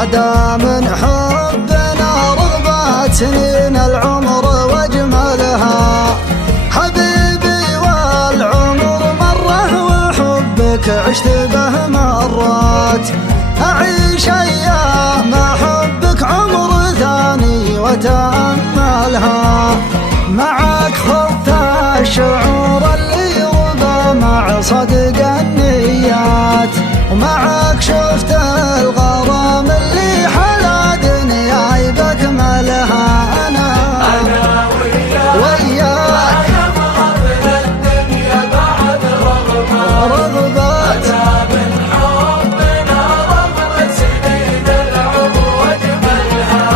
هدا من حبنا رغبات سنين العمر واجملها. حبيبي والعمر مره وحبك عشت به مرات، أعيش أيام حبك عمر ثاني وتأملها. معك خذت الشعور اللي ربى مع صدق النيات، ومعك شفت الغرام اللي حلا دنياي بكملها. أنا وياك من الدنيا بعد رغبات، من حبنا رغبة سنين العمر واجملها.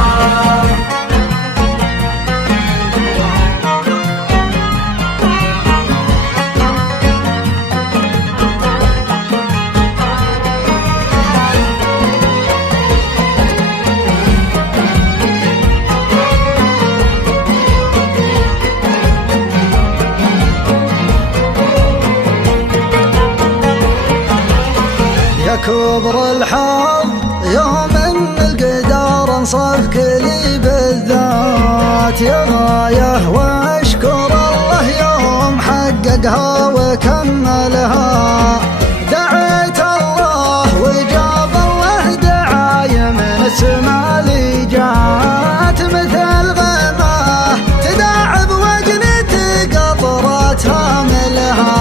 كبر الحظ يوم ان القدر انصفك لي بالذات، يا غايه واشكر الله يوم حققها وكملها. دعيت الله وجاب الله دعايه من السما لي جات، مثل غماه تداعب وجنتي قطرات هاملها.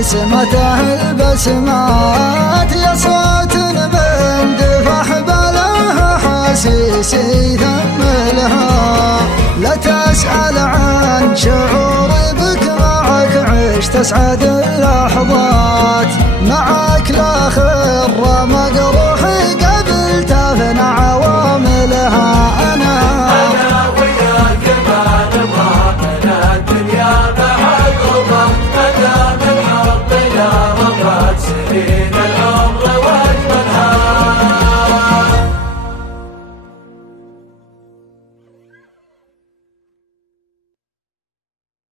بسمته البسمات، يا صوت من دفح بلاها حسيسي ثملها. لا تسأل عن شعوري بك، معك عشت أسعد اللحظات. معك لا خر مقروح